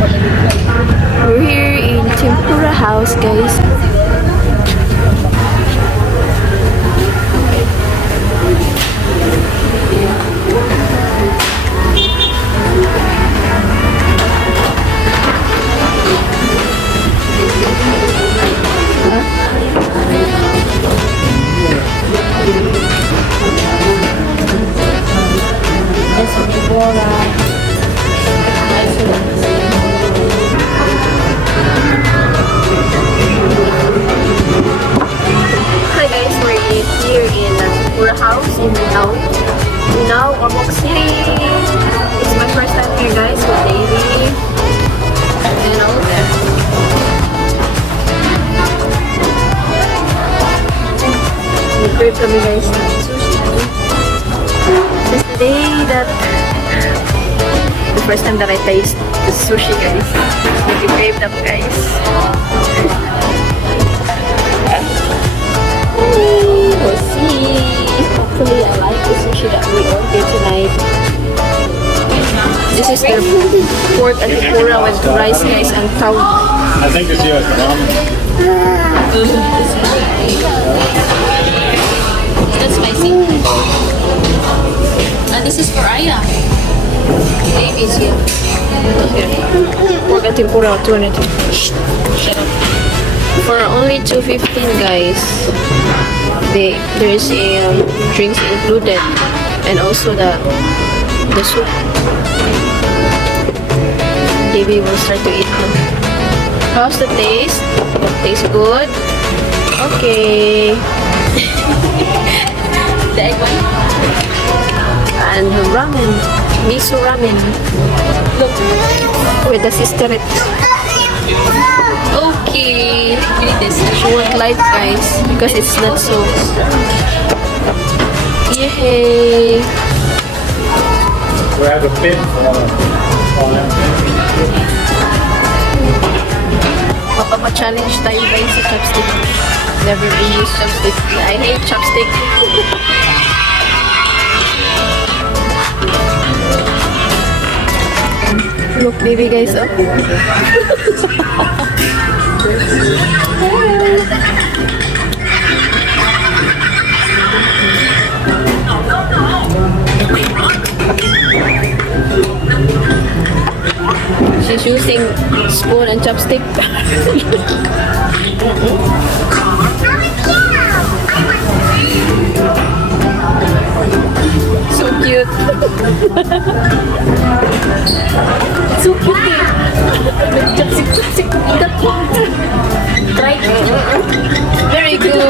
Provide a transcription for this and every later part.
We're here in Tempura House, guys. Hi guys, we're here in Tinuruan House in Linao, Ormoc City. It's my first time here, guys, with Davy and all of them. We're kami guys ng sushi. This is the day that the first time that I taste the sushi, guys. Really craved up, guys. We'll see. Hopefully, I like the sushi that we ordered tonight. This is the pork and tempura with rice, guys, and cow. I think this here is the ramen. That's spicy. And this is for Aya. Davy's here. Pork and tempura, 200. Shut up. For only $2.15, guys. There's a drinks included, and also the soup. Davy will start to eat now. How's the taste? Tastes good? Okay. The egg one. And the ramen. Miso ramen. Look. With the sister. Okay. This she won't like, guys, because it's not so. Yay! We have a pin on it. Mapapa-challenge tayo, guys, sa chopstick. Never been used chopstick. I hate chopstick. Look, baby, guys, oh. She's using spoon and chopstick. So cute. So cute. Chopstick. Try. Very good.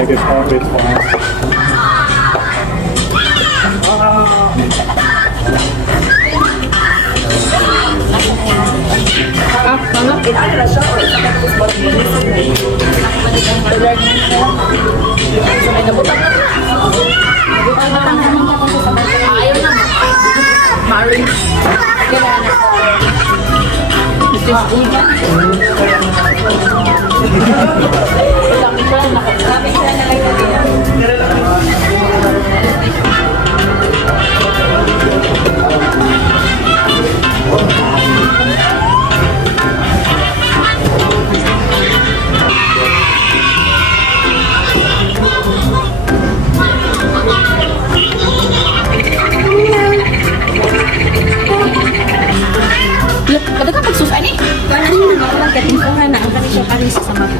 Make it hard, it's fine. Ayaw na. Marin. Ba't ka pagsus, ani? Parang naman katimpuhan na ang kanisyo kanis sa mga.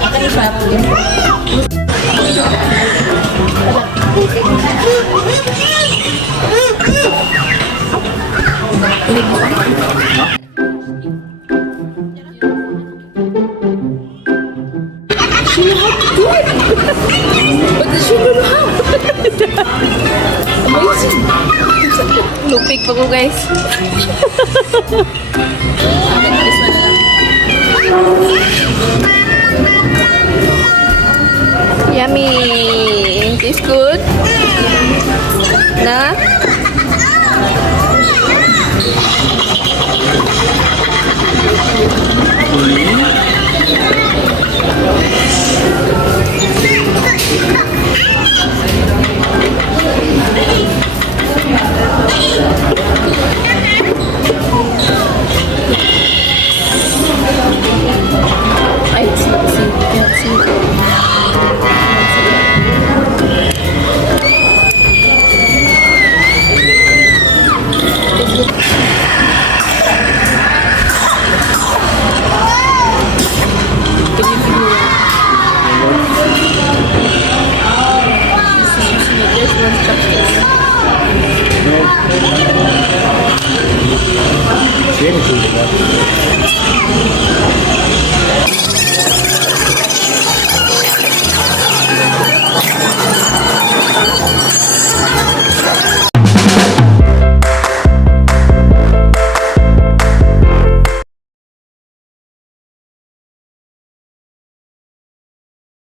Ang kanisyo. She know how to do it! What does she know how? Amazing! Lupig pa ko, guys. This one na lang. seafood.